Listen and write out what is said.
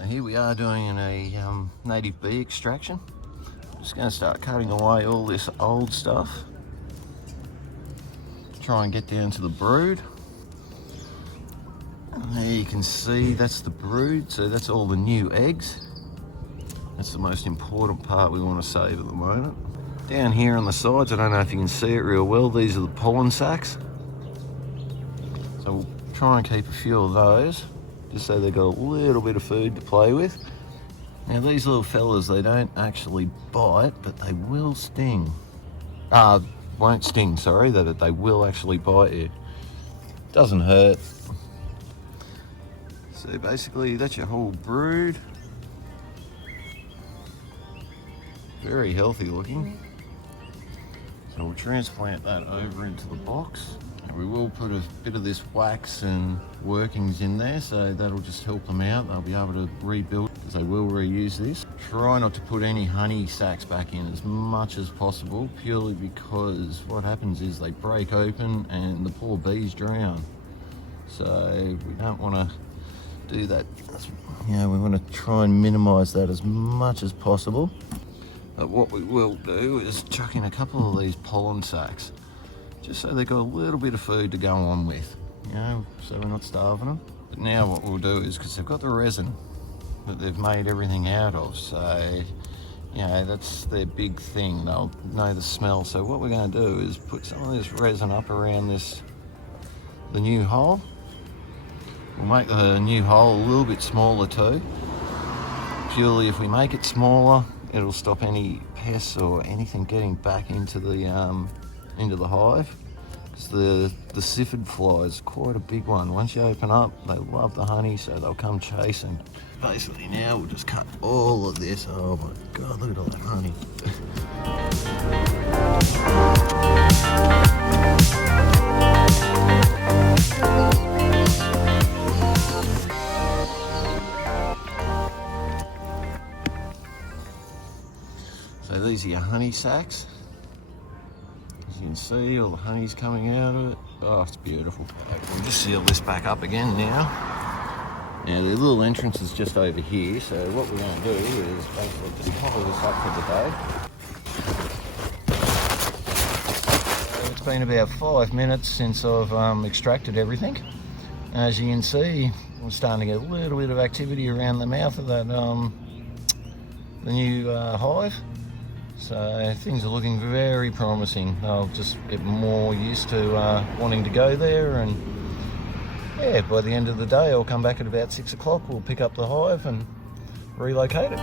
So here we are doing a native bee extraction. Just going to start cutting away all this old stuff. Try and get down to the brood. And there you can see that's the brood, so that's all the new eggs. That's the most important part we want to save at the moment. Down here on the sides, I don't know if you can see it real well, these are the pollen sacs. So we'll try and keep a few of those, just so they've got a little bit of food to play with. Now these little fellas, they don't actually bite, but they will sting. Won't sting, sorry, that they will actually bite you. Doesn't hurt. So basically that's your whole brood. Very healthy looking. So we'll transplant that over into the box. And we will put a bit of this wax and workings in there, so that'll just help them out. They'll be able to rebuild, because they will reuse this. Try not to put any honey sacs back in as much as possible, purely because what happens is they break open and the poor bees drown. So we don't want to do that. Yeah, we want to try and minimize that as much as possible. But what we will do is chuck in a couple of these pollen sacs, just so they've got a little bit of food to go on with, you know, so we're not starving them. But now what we'll do is, because they've got the resin that they've made everything out of, so, you know, that's their big thing. They'll know the smell. So what we're going to do is put some of this resin up around the new hole. We'll make the new hole a little bit smaller too. Purely if we make it smaller, it'll stop any pests or anything getting back into the hive. Because the ciphid fly is quite a big one. Once you open up, they love the honey, so they'll come chasing. Basically now we'll just cut all of this. Oh my God, look at all that honey. So these are your honey sacs. As you can see, all the honey's coming out of it. Oh, it's beautiful. We'll just seal this back up again now. Now the little entrance is just over here, so what we're going to do is basically just cover this up for the day. It's been about 5 minutes since I've extracted everything. As you can see, we're starting to get a little bit of activity around the mouth of that the new hive. So things are looking very promising. I'll just get more used to wanting to go there, and yeah, by the end of the day I'll come back at about 6 o'clock. We'll pick up the hive and relocate it.